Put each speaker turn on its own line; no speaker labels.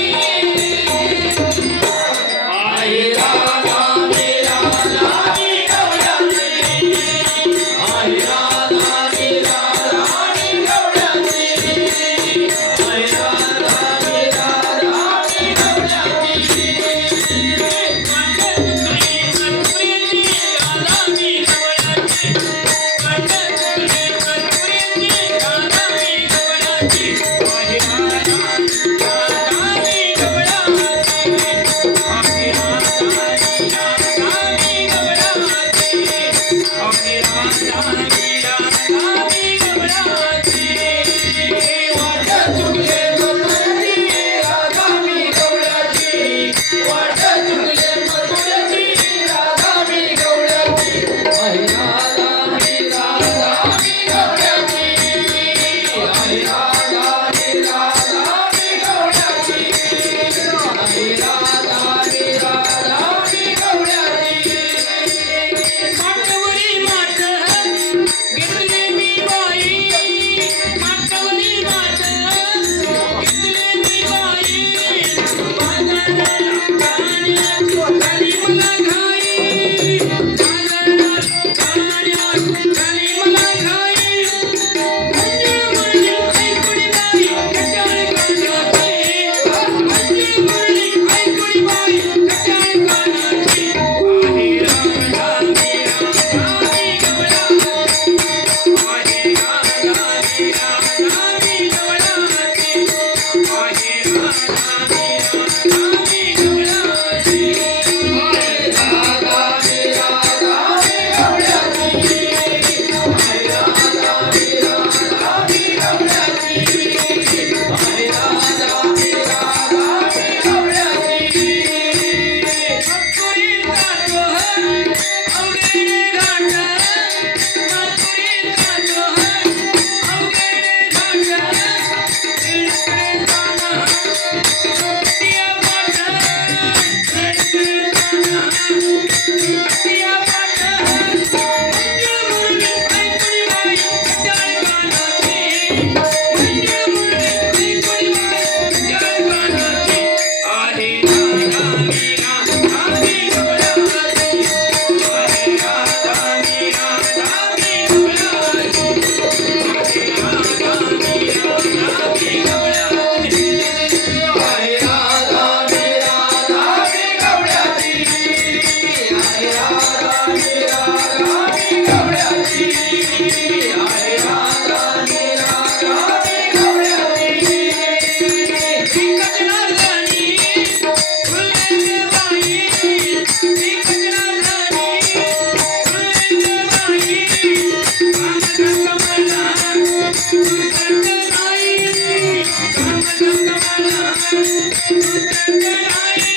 Thank you. Ram Ram Thank you.